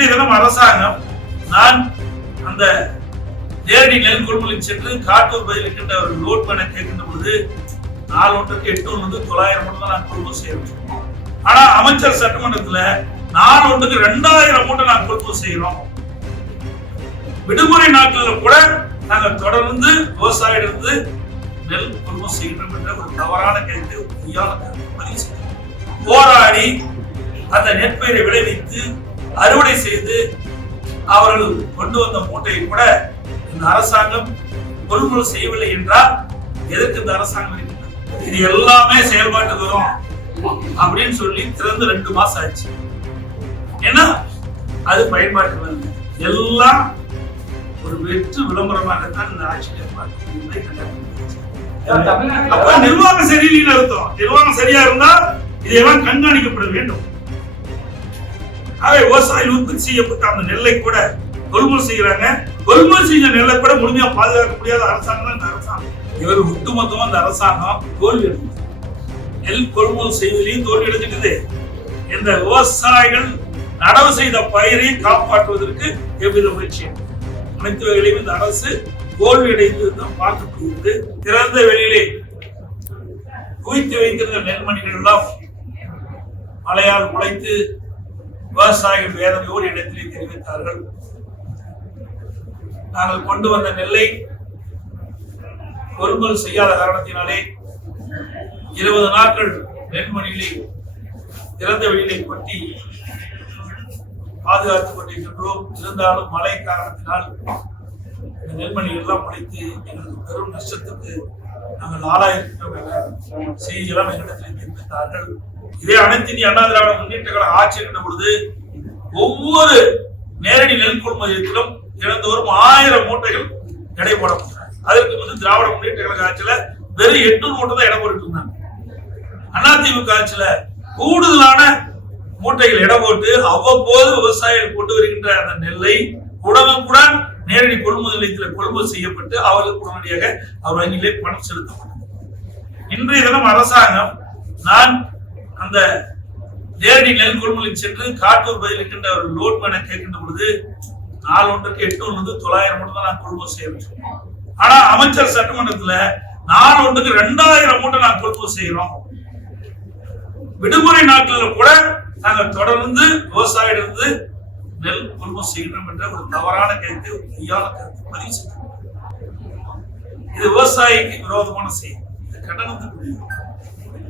இன்றைய தினம் அரசாங்கம். நான் அந்த நேரடி நெல் கொள்முதல் சென்று காட்டூர் பதில் இருக்கின்ற ஒரு லோட் பண்ண கேட்கின்ற பொழுது நாலு ஒன்றுக்கு எட்டு ஒன்று வந்து தொள்ளாயிரம் மூட்டை தான் நான் கொள்முதல் செய்யறோம் ஆனா அமைச்சர் சட்டமன்றத்துல நாலு ஒன்றுக்கு ரெண்டாயிரம் மூட்டை நான் கொள்முதல் செய்யறோம். விடுமுறை நாட்கள்ல கூட நாங்கள் தொடர்ந்து விவசாயிலிருந்து நெல் கொள்முதல் செய்கின்றோம் என்ற ஒரு தவறான கருத்தை பொய்யான பதிவு செய்தோம். போராடி அந்த நெற்பயிரை விளைவித்து அறுவடை செய்து அவர்கள் கொண்டு வந்த மூட்டையை கூட இந்த அரசாங்கம் கொள்முதல் செய்யவில்லை என்றால் எதற்கு இந்த அரசாங்கம் இருக்கின்றது இது எல்லாமே செயல்பாட்டுக்கு வரும் அப்படின்னு சொல்லி திறந்து ரெண்டு மாசம் ஆச்சு. ஏன்னா அது பயன்பாட்டுக்கு வரல எல்லாம் ஒரு வெற்று விளம்பரமாகத்தான் இந்த ஆட்சி அப்ப நிர்வாகம் சரியில்லைன்னு அர்த்தம். நிர்வாகம் சரியா இருந்தா இதையெல்லாம் கண்காணிக்கப்பட வேண்டும். ஆகவே விவசாயிகள் உற்பத்தி செய்யப்பட்ட அந்த நெல்லை கூட கொள்முதல் செய்யறாங்க. கொள்முதல் செஞ்ச நெல்லை கூட முழுமையா பாதுகாக்க முடியாத அரசாங்கம் தான் இந்த அரசாங்கம். இவர் ஒட்டுமொத்தமா இந்த அரசாங்கம் தோல்வி அடைஞ்சது நெல் கொள்முதல் செய்வதிலையும் தோல்வி அடைஞ்சிட்டது இந்த விவசாயிகள் நடவு செய்த பயிரை காப்பாற்றுவதற்கு எவ்வித முயற்சி அனைத்து வகையிலும் இந்த அரசு தோல்வியடைந்து தான் பார்க்கப்படுகிறது திறந்த வெளியிலே குவித்து வைத்திருந்த நெல்மணிகள் எல்லாம் மழையால் முளைத்து விவசாயிகள் வேதனையோடு இடத்திலே தெரிவித்தார்கள். நாங்கள் கொண்டு வந்த நெல்லை கொள்முதல் செய்யாத காரணத்தினாலே இருபது நாட்கள் நெல்மணியிலே திறந்த வெளியிலே கொட்டி பாதுகாத்துக் கொண்டிருக்கின்றோம் இருந்தாலும் மழை காரணத்தினால் இந்த நெல்மணி எல்லாம் முளைத்து எங்களுக்கு பெரும் நஷ்டத்துக்கு நாங்கள் ஆளாயிருக்கிறோம் என்ற செய்தியெல்லாம் எங்களிடத்தில் தெரிவித்தார்கள். இதே அனைத்து இந்திய அண்ணா திராவிட முன்னேற்ற கழக ஆட்சி என்ற பொழுது ஒவ்வொரு நேரடி நெல் கொள்முதலத்திலும் தினந்தோறும் ஆயிரம் மூட்டைகள் எடை போடப்பட்டாங்க அதற்கு வந்து திராவிட முன்னேற்ற கழக ஆட்சியில வெறும் எட்நூறு மூட்டை தான் இடம் போட்டு இருந்தாங்க அதிமுக ஆட்சியில கூடுதலான மூட்டைகள் இடம் போட்டு அவ்வப்போது விவசாயிகள் கொண்டு வருகின்ற அந்த நெல்லை உடனுக்குடன் நேரடி கொள்முதல் நிலையத்தில் கொள்முதல் செய்யப்பட்டு அவர்களுக்கு உடனடியாக அவர் வங்கியிலே பணம் செலுத்தப்பட்டது. இன்றைய தினம் அரசாங்கம் நான் அந்த நேரடி நெல் கொள்முதலுக்கு சென்று காட்டூர் பதில் இருக்கின்ற ஒரு லோட் பண்ண கேட்கின்ற பொழுது நாலு ஒன்றுக்கு எட்டு ஒன்று வந்து தொள்ளாயிரம் மூட்டை தான் நான் கொள்முதல் செய்யறோம் ஆனா அமைச்சர் சட்டமன்றத்துல நாலு ஒன்றுக்கு ரெண்டாயிரம் மூட்டை நான் கொள்முதல் செய்யறோம். விடுமுறை நாட்களில் கூட நாங்கள் தொடர்ந்து விவசாயிலிருந்து நெல் கொள்முதல் செய்கிறோம் என்ற ஒரு தவறான கருத்தை ஒரு பொய்யான கருத்தை பதிவு செய்கிறோம் இது விவசாயிக்கு விரோதமான செய்தி இது கண்டனத்துக்குரியது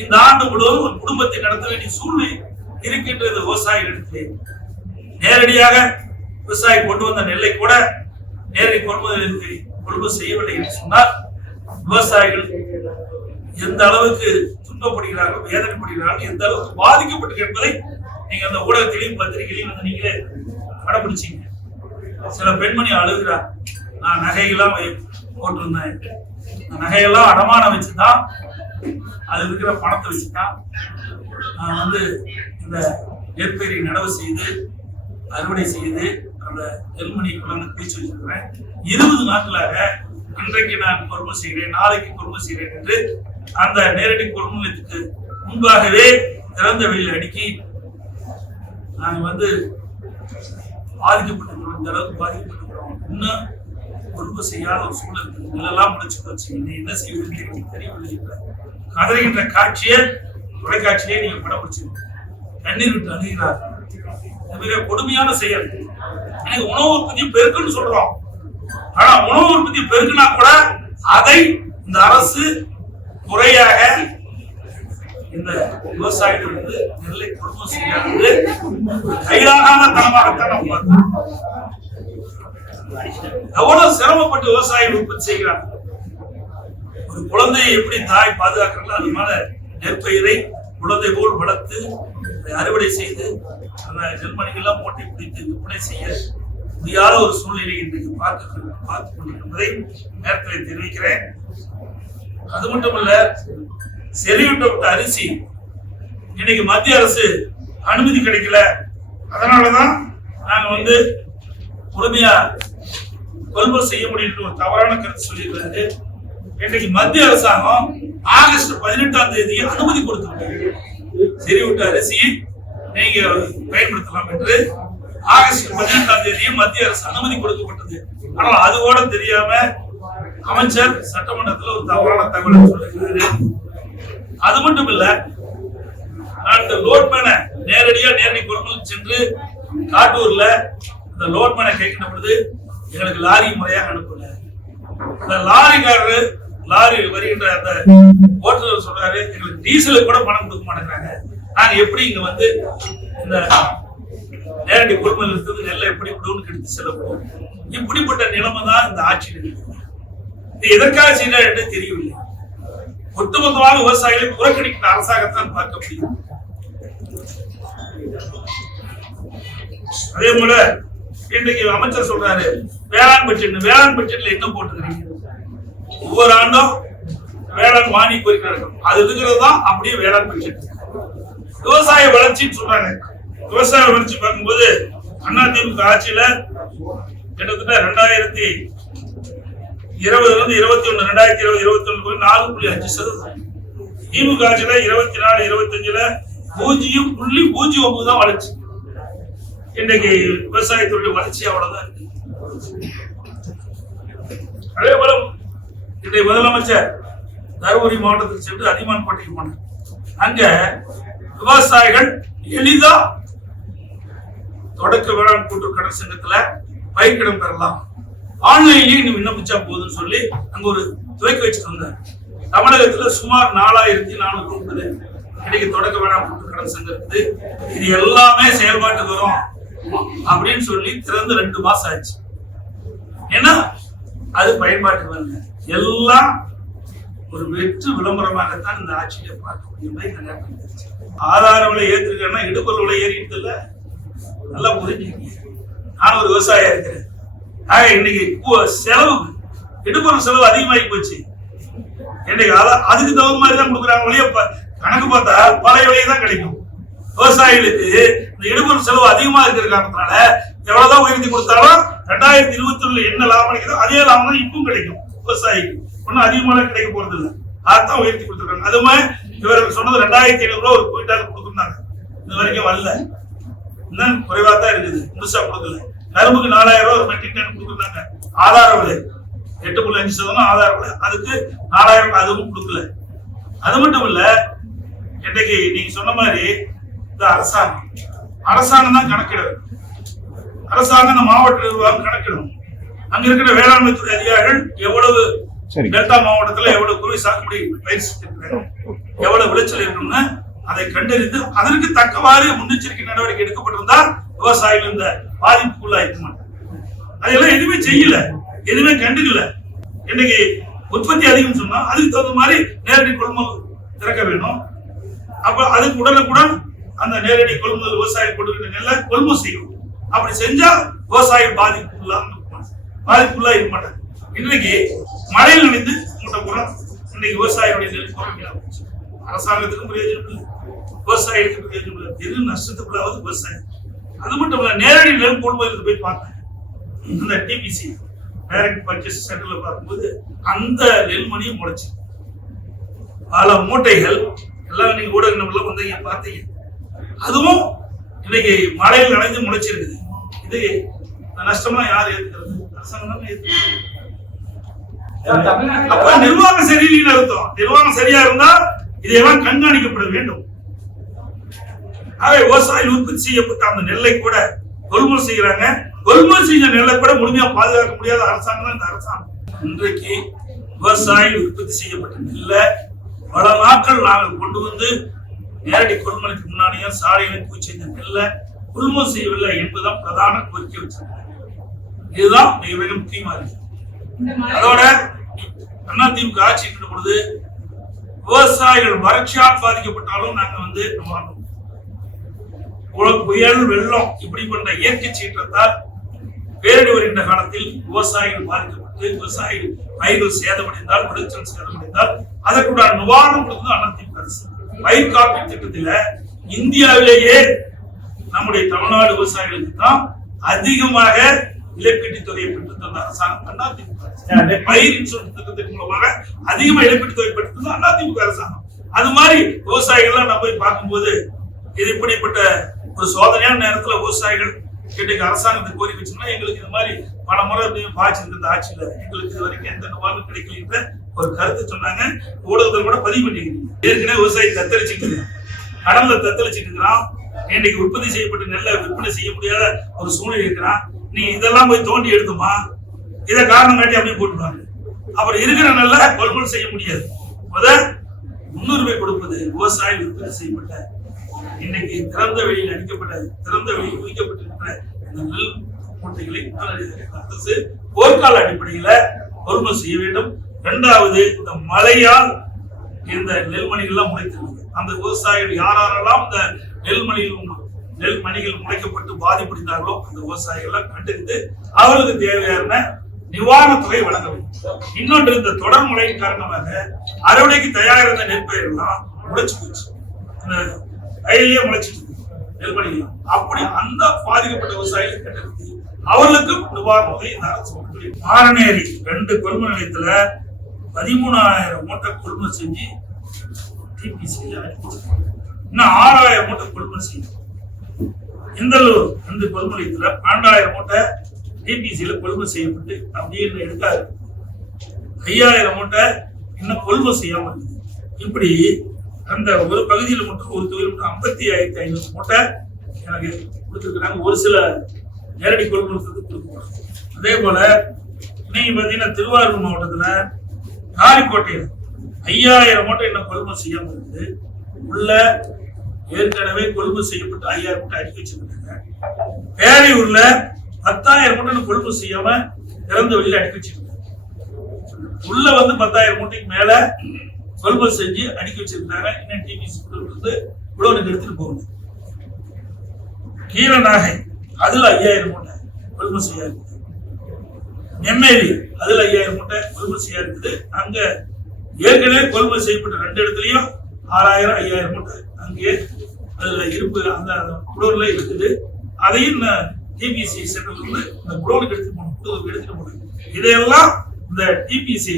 இந்த ஆண்டு முழுவதும் ஒரு குடும்பத்தை நடத்த வேண்டிய சூழ்நிலை இருக்கின்றது. விவசாயிகளிடத்திலே நேரடியாக விவசாயி கொண்டு வந்த நெல்லை கூட நேரடி கொள்முதலுக்கு கொள்முதல் செய்யவில்லை என்று சொன்னால் விவசாயிகள் எந்த அளவுக்கு துன்பப்படுகிறார்கள் வேதனைப்படுகிறார்கள் எந்த அளவுக்கு பாதிக்கப்பட்டு என்பதை நீங்க அந்த ஊடகத்திலையும் பத்திரிகையிலையும் வந்து நீங்களே கடைபிடிச்சீங்க. சில பெண்மணி அழுகிறார் நான் நகையெல்லாம் போட்டிருந்தேன். நகையெல்லாம் அடமானம் வச்சுதான் அது இருக்கிற பணத்தை வச்சுதான் நான் வந்து இந்த நெற்பயிரை நடவு செய்து அறுவடை செய்து அந்த நெல்மணி குழந்தை பேச்சு வச்சிருக்கிறேன். இருபது நாட்களாக இன்றைக்கு நான் கொள்முதல் செய்கிறேன் நாளைக்கு கொள்முதல் செய்கிறேன் என்று அந்த நேரடி கொள்முதலுக்கு முன்பாகவே திறந்த வெளியில் அடுக்கி நாங்கள் வந்து பாதிக்கப்பட்டிருக்கிறோம் இந்த அளவுக்கு பாதிக்கப்பட்டிருக்கிறோம். இன்னும் கொள்முதல் செய்யாத ஒரு சூழல் இருக்குது நிலெல்லாம் முடிச்சு போச்சு என்ன செய்வது எனக்கு தெரியவில்லை. என்ற கதறுகின்ற காட்சியை தொலைக்காட்சியிலே நீங்க படம் பிடிச்சிருக்கீங்க கண்ணீர் விட்டு அணுகிறார் மிக கொடுமையான செயல். எனக்கு உணவு உற்பத்தி பெருக்குன்னு சொல்றோம். ஆனா உணவு உற்பத்தி பெருக்குனா கூட அதை இந்த அரசு முறையாக இந்த விவசாயிகள் வந்து நெல்லை குடும்பம் செய்யாதது ஒரு தனமாகத்தான் நம்ம எவ்வளவு சிரமப்பட்டு விவசாயிகள் உற்பத்தி செய்கிறாங்க ஒரு குழந்தையை எப்படி தாய் பாதுகாக்கிறாங்களோ அது மேல நெற்பயிரை குழந்தை போல் வளர்த்து அதை அறுவடை செய்து அந்த நெல்மணிகள்லாம் போட்டி பிடித்து விற்பனை செய்ய முடியாத ஒரு சூழ்நிலை இன்றைக்கு பார்க்க பார்த்துக் கொண்டிருப்பதை நேரத்தில் தெரிவிக்கிறேன். அது மட்டுமல்ல செறிவிட்டப்பட்ட அரிசி இன்னைக்கு மத்திய அரசு அனுமதி கிடைக்கல. அதனாலதான் நாங்க வந்து முழுமையா கொள்முதல் செய்ய முடியும் ஒரு தவறான கருத்து சொல்லியிருக்கிறாரு. இன்றைக்கு மத்திய அரசாங்கம் ஆகஸ்ட் பதினெட்டாம் தேதி அனுமதி சரி செறிவிட்ட அரிசியை நீங்க பயன்படுத்தலாம் என்று. ஆகஸ்ட் பதினெட்டாம் தேதி மத்திய அரசு அனுமதி கொடுக்கப்பட்டது. ஆனால் அது கூட தெரியாம அமைச்சர் சட்டமன்றத்தில் ஒரு தவறான தகவலை சொல்லியிருக்காரு. அது மட்டும் இல்ல நான் இந்த லோட்மேனை நேரடியா நேரடி கொள்முதல் சென்று காட்டூர்ல இந்த லோட்மேனை கேட்கிற பொழுது எங்களுக்கு லாரி முறையாக அனுப்பல. இந்த லாரிக்காரரு லாரி வருகின்ற அந்த ஓட்டுநர் சொல்றாரு எங்களுக்கு டீசலுக்கு கூட பணம் கொடுக்க மாட்டேங்கிறாங்க. நாங்க எப்படி இங்க வந்து இந்த நேரடி கொள்முதல் இருக்கிறது நெல்லை எப்படி விடுவோம்னு கெடுத்து செல்ல போகும் இப்படிப்பட்ட நிலைமை தான் இந்த ஆட்சியில் இது எதற்காக செய்யறாரு என்று தெரியவில்லை. ஒட்டுமொத்தமாக விவசாயிகளை புறக்கணிக்கிற அரசாங்கத்தான் பார்க்க முடியும். அதே போல இன்றைக்கு அமைச்சர் சொல்றாரு வேளாண் பட்ஜெட் வேளாண் பட்ஜெட்ல என்ன போட்டுக்கிறீங்க? ஒவ்வொரு ஆண்டும் வேளாண் மானிய கோரிக்கை நடக்கும். அது இருக்கிறது தான் அப்படியே வேளாண் பட்ஜெட் விவசாய வளர்ச்சின்னு சொல்றாங்க. விவசாய வளர்ச்சி பார்க்கும்போது அதிமுக ஆட்சியில கிட்டத்தட்ட ரெண்டாயிரத்தி இருபதுல இருந்து இருபத்தி ஒண்ணு ரெண்டாயிரத்தி இருபது இருபத்தி ஒண்ணு நாலு புள்ளி அஞ்சு சதவீதம். திமுக ஆட்சியில இருபத்தி நாலு இருபத்தி அஞ்சுல பூஜ்ஜியம் புள்ளி பூஜ்ஜியம் ஒன்பது தான் வளர்ச்சி. இன்னைக்கு விவசாயத்துடைய வளர்ச்சி அவ்வளவுதான் இருக்கு. அதே போல இன்றைய முதலமைச்சர் தருமபுரி மாவட்டத்தில் சென்று அதிமான் கோட்டைக்கு போனார். அங்க விவசாயிகள் எளிதா தொடக்க வேளாண் கூட்டுறவு கடன் சங்கத்துல பயிர்க்கடன் பெறலாம். ஆன்லைன்லயே நீ விண்ணப்பிச்சா போதும்னு சொல்லி அங்க ஒரு துவக்கி வச்சுட்டு வந்தார். தமிழகத்துல சுமார் நாலாயிரத்தி நானூறு முப்பது இன்னைக்கு தொடக்க வேளாண் கூட்டுறவு கடன் சங்கம் இருக்குது இது எல்லாமே செயல்பாட்டு வரும் அப்படின்னு சொல்லி திறந்து ரெண்டு மாசம் ஆச்சு. ஏன்னா அது பயன்பாட்டுக்கு வரல. எல்லாம் ஒரு வெற்று விளம்பரமாகத்தான் இந்த ஆட்சியை பார்க்க முடியும் இந்த நேரத்தில் தெரிஞ்சு. ஆதார விலை ஏற்றிருக்கேன்னா இடுப்பல் விலை ஏறிட்டு இல்ல நல்லா புரிஞ்சுக்கீங்க. நான் ஒரு விவசாயியா இருக்கிறேன். ஆக இன்னைக்கு கு- செலவு இடுப்பல் செலவு அதிகமாகி போச்சு. இன்னைக்கு அதான் அதுக்கு தகுந்த மாதிரி தான் கொடுக்குறாங்க ஒழிய ப- கணக்கு பார்த்தா பழைய விலையை தான் கிடைக்கும். விவசாயிகளுக்கு இந்த இடுபொருள் செலவு அதிகமாக இருக்கிற காரணத்தினால எவ்வளவுதான் உயர்த்தி கொடுத்தாலும் ரெண்டாயிரத்தி இருபத்தி ஒண்ணுல என்ன லாபம் கிடைக்குதோ அதே லாபம் தான் இப்பவும் கிடைக்கும். விவசாயிக்கு ஒன்னும் அதிகமான கிடைக்க போறது இல்லை அதான் உயர்த்தி கொடுத்துருக்காங்க. அதுவுமே இவர்கள் சொன்னது ரெண்டாயிரத்தி ஐநூறு ரூபா ஒரு குவிண்டால் கொடுக்குறாங்க இது வரைக்கும் வரல. இன்னும் குறைவா தான் இருக்குது. முழுசா கொடுக்கல. நரும்புக்கு நாலாயிரம் ரூபாய் ஒரு மெட்ரிக் டன் கொடுக்குறாங்க ஆதார விலை. எட்டு புள்ளி அஞ்சு சதவீதம் ஆதார விலை. அதுக்கு நாலாயிரம் அதுவும் கொடுக்கல. அது மட்டும் இல்ல இன்னைக்கு நீங்க சொன்ன மாதிரி இந்த அரசாங்கம். அரசாங்கம் தான் கணக்கிடும் அரசாங்கம் இந்த மாவட்ட நிர்வாகம் கணக்கிடும் அங்க இருக்கிற வேளாண்மை துறை அதிகாரிகள் எவ்வளவு. டெல்டா மாவட்டத்துல எவ்வளவு குறுவை சாகுபடி பயிற்சி எவ்வளவு விளைச்சல் இருக்கும்னு அதை கண்டறிந்து அதற்கு தக்கவாறு முன்னெச்சரிக்கை நடவடிக்கை எடுக்கப்பட்டிருந்தால் விவசாயிகள் இந்த பாதிப்புக்குள்ளாக இருக்க மாட்டாங்க அதெல்லாம் எதுவுமே செய்யல. எதுவுமே கண்டுக்கல. இன்னைக்கு உற்பத்தி அதிகம் சொன்னா அதுக்கு தகுந்த மாதிரி நேரடி கொள்முதல் திறக்க வேணும். அப்ப அதுக்கு உடனுக்குடன் அந்த நேரடி கொள்முதல் விவசாயி கொடுக்கிற நெல்லை கொள்முதல் செய்யும் அப்படி செஞ்சா விவசாயி பாதிப்புக்குள்ளாக பாதிப்புள்ளா இருக்க மாட்டாங்க இன்னைக்கு மழையில் நினைந்து மூட்டை கூட இன்னைக்கு விவசாயியுடைய நெல் குறைக்கலாம் அரசாங்கத்துக்கும் பிரயோஜனம் இல்லை. விவசாயிகளுக்கு பிரயோஜனம் இல்லை. தெரு நஷ்டத்துக்குள்ளாவது விவசாயம். அது மட்டும் இல்ல நேரடி நெல் கொள்முதலுக்கு போய் பார்த்தேன் அந்த டிபிசி டைரக்ட் பர்ச்சேஸ் சென்டர்ல பார்க்கும்போது அந்த நெல்மணியும் முளைச்சு. பல மூட்டைகள் எல்லாம் நீங்க ஊடக நம்பர்ல வந்தீங்க பார்த்தீங்க. அதுவும் இன்னைக்கு மழையில் நனைஞ்சு முளைச்சிருக்குது. இது நஷ்டமா யார் ஏத்துக்கிறது? அப்ப நிர்வாகம் சரியில்லைன்னு அர்த்தம். நிர்வாகம் சரியா இருந்தா இதையெல்லாம் கண்காணிக்கப்பட வேண்டும். ஆகவே விவசாயிகள் உற்பத்தி செய்யப்பட்ட அந்த நெல்லை கூட கொள்முதல் செய்யறாங்க. கொள்முதல் செஞ்ச நெல்லை கூட முழுமையா பாதுகாக்க முடியாத அரசாங்கம் தான் இந்த அரசாங்கம். இன்றைக்கு விவசாயிகள் உற்பத்தி செய்யப்பட்ட நெல்லை பல நாட்கள் நாங்கள் கொண்டு வந்து நேரடி கொள்முதலுக்கு முன்னாடியே சாலையில பூச்சி செஞ்ச நெல்லை கொள்முதல் செய்யவில்லை என்பதுதான் பிரதான கோரிக்கை வச்சிருக்காங்க இதுதான் மிக மிக முக்கியமா இருக்கு அதோட அதிமுக ஆட்சி இருக்கிற பொழுது விவசாயிகள் வறட்சியால் பாதிக்கப்பட்டாலும் நாங்க வந்து புயல் வெள்ளம் இப்படி பண்ற இயற்கை சீற்றத்தால் பேரடி வருகின்ற காலத்தில் விவசாயிகள் பாதிக்கப்பட்டு விவசாயிகள் பயிர்கள் சேதமடைந்தால் விளைச்சல் சேதமடைந்தால் அதற்குண்டான நிவாரணம் கொடுத்தது அதிமுக அரசு. பயிர் காப்பீடு திட்டத்தில இந்தியாவிலேயே நம்முடைய தமிழ்நாடு விவசாயிகளுக்கு தான் அதிகமாக இழப்பீட்டுத் தொகையை பெற்றுத்தந்த அரசாங்கம் அதிமுக அரசு. பயிர் இன்சூரன்ஸ் திட்டத்தின் மூலமாக அதிகமா இழப்பீட்டுத் தொகை பெற்று அதிமுக அரசாங்கம் அது மாதிரி விவசாயிகள்லாம் நான் போய் பார்க்கும்போது இது இப்படிப்பட்ட ஒரு சோதனையான நேரத்துல விவசாயிகள் இன்னைக்கு அரசாங்கத்தை கோரி வச்சோம்னா எங்களுக்கு இது மாதிரி பல முறை அப்படியே பாய்ச்சிருக்கு இந்த ஆட்சியில எங்களுக்கு இது வரைக்கும் எந்த நிவாரணம் கிடைக்கல ஒரு கருத்து சொன்னாங்க ஊடகத்தில் கூட பதிவு பண்ணிக்கிறீங்க ஏற்கனவே விவசாயி தத்தளிச்சுட்டு இருக்கான். கடல்ல தத்தளிச்சுட்டு இருக்கிறான் இன்னைக்கு உற்பத்தி செய்யப்பட்ட நெல்லை விற்பனை செய்ய முடியாத ஒரு சூழ்நிலை இருக்கிறான் நீ இதெல்லாம் போய் தோண்டி எடுத்துமா? இதை காரணம் காட்டி அப்படியே போட்டுருவாங்க அப்புறம் இருக்கிற நல்ல கொள்முதல் செய்ய முடியாது. முத முன்னுரிமை கொடுப்பது விவசாய விற்பனை செய்யப்பட்ட இன்னைக்கு திறந்த வெளியில் அடிக்கப்பட்ட திறந்த வெளியில் குவிக்கப்பட்டிருக்கிற இந்த நெல் மூட்டைகளை அரசு போர்க்கால அடிப்படையில கொள்முதல் செய்ய வேண்டும். இரண்டாவது இந்த மழையால் இந்த நெல்மணிகள்லாம் முளைத்திருந்தது. அந்த விவசாயிகள் யாரெல்லாம் இந்த நெல்மணிகள் நெல் மணிகள் முளைக்கப்பட்டு பாதிப்படைந்தார்களோ அந்த விவசாயிகள் கண்டறிந்து அவர்களுக்கு தேவையான நிவாரணத் தொகை வழங்க வேண்டும். இன்னொன்று இந்த தொடர் மழையின் காரணமாக அறுவடைக்கு தயாரிந்த நெற்பயிரெல்லாம் முளைச்சு போச்சு. இந்த வயலையே முளைச்சிட்டு நெல் நெல்மணிகள் அப்படி அந்த பாதிக்கப்பட்ட விவசாயிகள் கண்டறிந்து அவர்களுக்கும் நிவாரண தொகை இந்த அரசு மாரநேரி ரெண்டு கொள்முதல் நிலையத்துல பதிமூணாயிரம் மூட்டை கொள்முதல் செஞ்சு டிபிசியில் இன்னும் ஆறாயிரம் மூட்டை கொள்முதல் செய்யணும். இந்தலூர் அந்த கொள்முதல் பன்னெண்டாயிரம் மூட்டை டிபிசியில் கொள்முதல் செய்யப்பட்டு அப்படியே எடுக்காது ஐயாயிரம் மூட்டை இன்னும் கொள்முதல் செய்யாம இருக்குது. இப்படி அந்த ஒரு பகுதியில் மட்டும் ஒரு தொகுதியில் மட்டும் ஐம்பத்தி ஆயிரத்தி ஐநூறு மூட்டை எனக்கு கொடுத்துருக்குறாங்க. ஒரு சில நேரடி கொள்முதலுக்கு கொடுக்கணும் அதே போல இன்னைக்கு பார்த்தீங்கன்னா திருவாரூர் மாவட்டத்தில் காரிக்கோட்டையில் ஐயாயிரம் மூட்டை இன்னும் கொள்முதல் செய்யாமல் இருக்குது. உள்ள ஏற்கனவே கொள்முதல் செய்யப்பட்டு ஐயாயிரம் மூட்டை அடிக்க வச்சிருந்தாங்க பேரையூர்ல பத்தாயிரம் மூட்டை இன்னும் கொள்முதல் செய்யாம திறந்த வெளியில அடிக்க வச்சிருந்தாங்க உள்ள வந்து பத்தாயிரம் மூட்டைக்கு மேல கொள்முதல் செஞ்சு அடிக்க வச்சிருந்தாங்க இன்னும் டிபிசி வந்து இவ்வளவு எடுத்துட்டு போகணும். கீரநாகை அதுல ஐயாயிரம் மூட்டை கொள்முதல் செய்யா இருக்குது. நெம்மேலி அதுல ஐயாயிரம் மூட்டை கொள்முதல் செய்யா இருக்குது. அங்க ஏற்கனவே கொள்முதல் செய்யப்பட்ட ரெண்டு இடத்துலயும் ஆறாயிரம் ஐயாயிரம் மூட்டை. அங்கே அதில் இருப்பு அந்த குடோனில் இருக்குது அதையும் டிபிசி சென்டர்ல இருந்து இந்த குடோனுக்கு எடுத்துட்டு போகணும். குடோனுக்கு எடுத்துட்டு போகணும். இதையெல்லாம் இந்த டிபிசி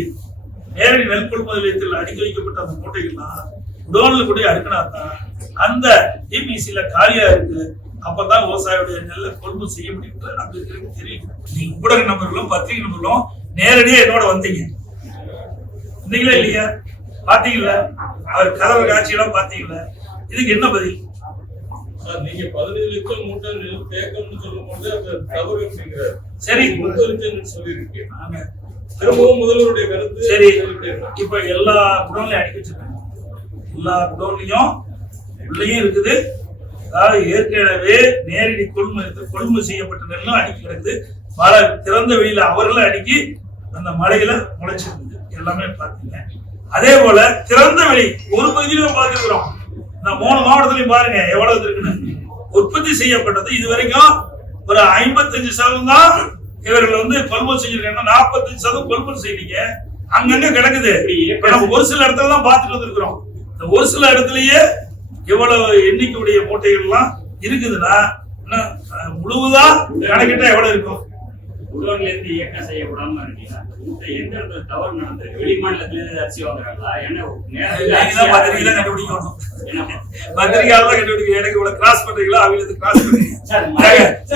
நேரடி நெல் கொள்முதல் நிலையத்தில் அடுக்கி வைக்கப்பட்ட அந்த மூட்டைகள்லாம் குடோன்ல கூட அடுக்கினா தான் அந்த டிபிசில காலியா இருக்கு. அப்பதான் விவசாயியுடைய நெல்லை கொள்முதல் செய்ய முடியும் அங்க தெரியும் நீங்க ஊடக நம்பர்களும் பத்திரிகை நம்பர்களும் நேரடியா என்னோட வந்தீங்க. வந்தீங்களா இல்லையா? பாத்தீங்களா அவர் கதவு காட்சியெல்லாம் பாத்தீங்களா இதுக்கு என்ன பதில்? சார், நீங்க பதினேழு லட்சம் மூட்டை நெல் தேக்கம்னு சொல்லும்போது அது தவறு அப்படிங்கிறார். சரி. முப்பது லட்சம் சொல்லியிருக்கேன். திரும்பவும் முதல்வருடைய கருத்து சரி. இப்ப எல்லா குடோன்லயும் அடிக்க வச்சிருக்காங்க. எல்லா குடோன்லயும் உள்ளேயும் இருக்குது. அதாவது ஏற்கனவே நேரடி கொள்முதல் கொள்முதல் செய்யப்பட்ட நெல்லும் அடுக்கி கிடக்குது. பல திறந்த வெளியில அவர்களும் அடுக்கி அந்த மலையில முளைச்சிருக்குது. எல்லாமே பார்த்தீங்க. அதே போல திறந்த வெளி ஒரு பகுதியிலும் பார்த்துருக்கிறோம். இந்த மூணு மாவட்டத்திலையும் பாருங்க எவ்வளவு இருக்குன்னு. உற்பத்தி செய்யப்பட்டது இது வரைக்கும் ஒரு ஐம்பத்தஞ்சு சதவீதம் தான் இவர்கள் வந்து கொள்முதல் செஞ்சிருக்காங்க. நாற்பத்தஞ்சு சதவீதம் கொள்முதல் செய்யறீங்க. அங்கங்க கிடக்குது. ஒரு சில இடத்துல தான் பார்த்துட்டு வந்திருக்கிறோம். இந்த ஒரு சில இடத்துலயே எவ்வளவு எண்ணிக்கையுடைய மூட்டைகள் எல்லாம் இருக்குதுன்னா முழுவதா கணக்கிட்டா எவ்வளவு இருக்கும்? உழவர்ல இருந்து இயக்கம் செய்யப்படாம இருக்கீங்க இந்த எந்த இடத்துல தவறு நடந்திருக்கு வெளி மாநிலத்துல இருந்து அரிசி வாங்குறாங்களா? ஏன்னா பத்திரிகையில கண்டுபிடிக்கணும். என்ன? பத்திரிகையால கண்டுபிடிக்க எனக்கு இவ்வளவு கிராஸ் பண்றீங்களா? அவங்களுக்கு கிராஸ் பண்றீங்க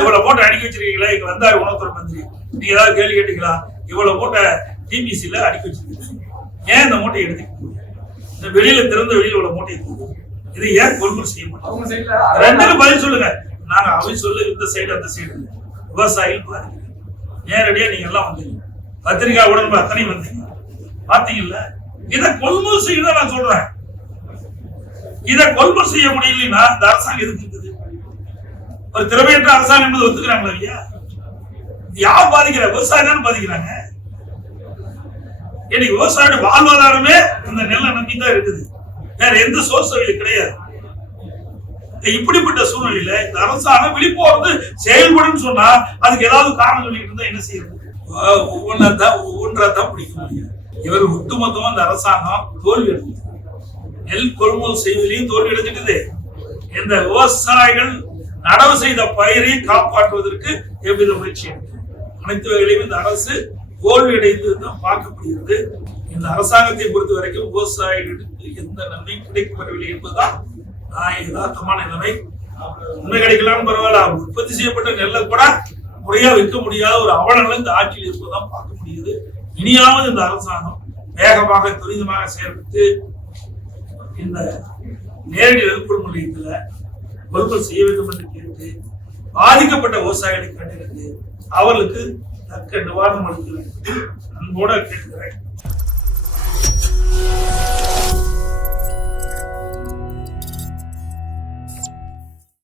இவ்வளவு மூட்டை அடிக்க வச்சிருக்கீங்களா? இங்க வந்தாரு உணவுத்துறை மந்திரி. நீங்க ஏதாவது கேள்வி கேட்டீங்களா? இவ்வளவு மூட்டை டிபிசில அடிக்க வச்சிருக்கீங்க. ஏன் இந்த மூட்டையை எடுத்துக்கீங்க இந்த வெளியில திறந்த வெளியில இவ்வளவு மூட்டையை தூக்கு இது ஏன் கொள்முதல் செய்ய மாட்டோம் ரெண்டுக்கும் பதில் சொல்லுங்க. நாங்க அவை சொல்லு இந்த சைடு அந்த சைடு விவசாயிகள் பாதிக்கிறீங்க நேரடியா நீங்க எல்லாம் வந்தீங்க. பத்திரிகா உடன்பு அத்தனை வந்தீங்க. பாத்தீங்கல்ல? இத கொள்முதல் செய்ய நான் சொல்றேன். இத கொள்முதல் செய்ய முடியலன்னா இந்த அரசாங்கம் எதுக்கு இருக்குது? ஒரு திறமையற்ற அரசாங்கம் என்பது ஒத்துக்கிறாங்களா ஐயா யார் பாதிக்கிற? விவசாயம் தானே பாதிக்கிறாங்க. இன்னைக்கு விவசாயியோட வாழ்வாதாரமே இந்த நெல்லை நம்பி தான் இருக்குது. வேற எந்த சோர்ஸ் கிடையாது. இப்படிப்பட்ட சூழ்நிலையில இந்த அரசாங்கம் விழிப்போர்ந்து செயல்படும் சொன்னா அதுக்கு ஏதாவது காரணம் சொல்லிட்டு இருந்தா என்ன செய்யறது? ஒவ்வொன்றா தான் ஒவ்வொன்றா தான் பிடிக்க முடியும். இவர் ஒட்டுமொத்தமா இந்த அரசாங்கம் தோல்வி அடைஞ்சது நெல் கொள்முதல் செய்வதிலையும் தோல்வி அடைஞ்சிட்டது இந்த விவசாயிகள் நடவு செய்த பயிரை காப்பாற்றுவதற்கு எவ்வித முயற்சி அனைத்து வகையிலையும் இந்த அரசு தோல்வி அடைந்து தான் பார்க்கப்படுகிறது. இந்த அரசாங்கத்தை பொறுத்த வரைக்கும் விவசாயிகளுக்கு எந்த நன்மை கிடைக்கப்படவில்லை என்பதுதான் யதார்த்தமான நிலைமை உண்மை கிடைக்கலாம் பரவாயில்ல. உற்பத்தி செய்யப்பட்ட நெல்லை கூட முறையா விற்க முடியாத ஒரு அவலங்கள் இந்த ஆட்சியில் இருப்பதான் பார்க்க முடியுது. இனியாவது இந்த அரசாங்கம் வேகமாக துரிதமாக செயல்பட்டு இந்த நேரடி நெருப்புள் நிலையத்தில் கொள்முதல் செய்ய வேண்டும் என்று கேட்டு பாதிக்கப்பட்ட விவசாயிகளை கண்டறிந்து அவர்களுக்கு தக்க நிவாரணம் அளிக்க வேண்டும். அன்போட கேட்கிறேன்